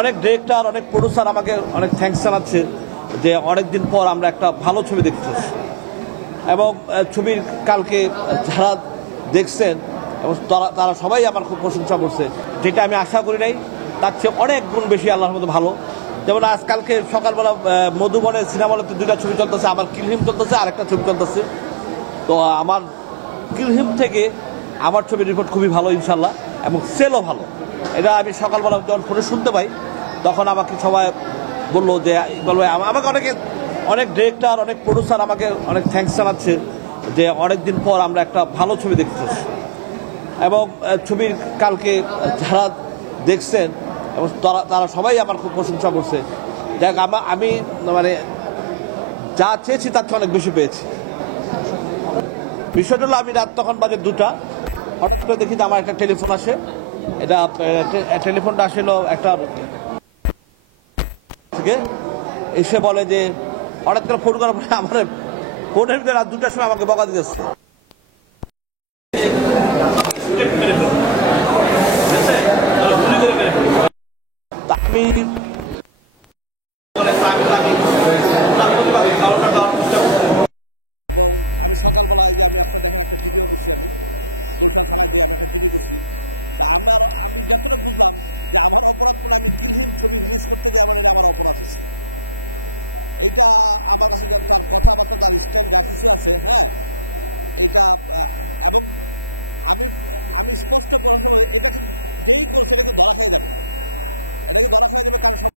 অনেক ডিরেক্টর, অনেক প্রডিউসার আমাকে অনেক থ্যাঙ্কস জানাচ্ছে যে অনেকদিন পর আমরা একটা ভালো ছবি দেখতে এবং ছবির কালকে যারা দেখছেন এবং তারা সবাই আমার খুব প্রশংসা করছে, যেটা আমি আশা করি নাই তার চেয়ে অনেক গুণ বেশি আল্লাহর মতো ভালো। যেমন আজকালকে সকালবেলা মধুবনে সিনেমা হলে 2টা ছবি চলতেছে, আমার কিলহিম চলতেছে, আরেকটা ছবি চলতেছে। তো আমার কিলহিম থেকে আমার ছবির রিপোর্ট খুবই ভালো ইনশাল্লাহ, এবং সেলও ভালো। এটা আমি সকালবেলা যখন ফোনে শুনতে পাই তখন আমাকে সবাই বললো যে ইকবাল ভাই, আমাকে অনেক ডিরেক্টর, অনেক প্রডিউসার আমাকে অনেক থ্যাঙ্কস জানাচ্ছে যে অনেকদিন পর আমরা একটা ভালো ছবি দেখতে এবং ছবির কালকে যারা দেখছেন এবং তারা সবাই আমার খুব প্রশংসা করছে। যাক, আমি মানে যা চেয়েছি তার চেয়ে অনেক বেশি পেয়েছি। বিষয়টা হলো, আমি রাত তখন বাজে 2টা, হঠাৎ করে দেখি যে আমার একটা টেলিফোন আসে। এটা টেলিফোনটা আসলো একটা থেকে, এসে বলে যে হঠাৎ করে ফোন করার পরে আমার ফোনের ভিতরে রাত 2টার সময় আমাকে বকা দিতেছে।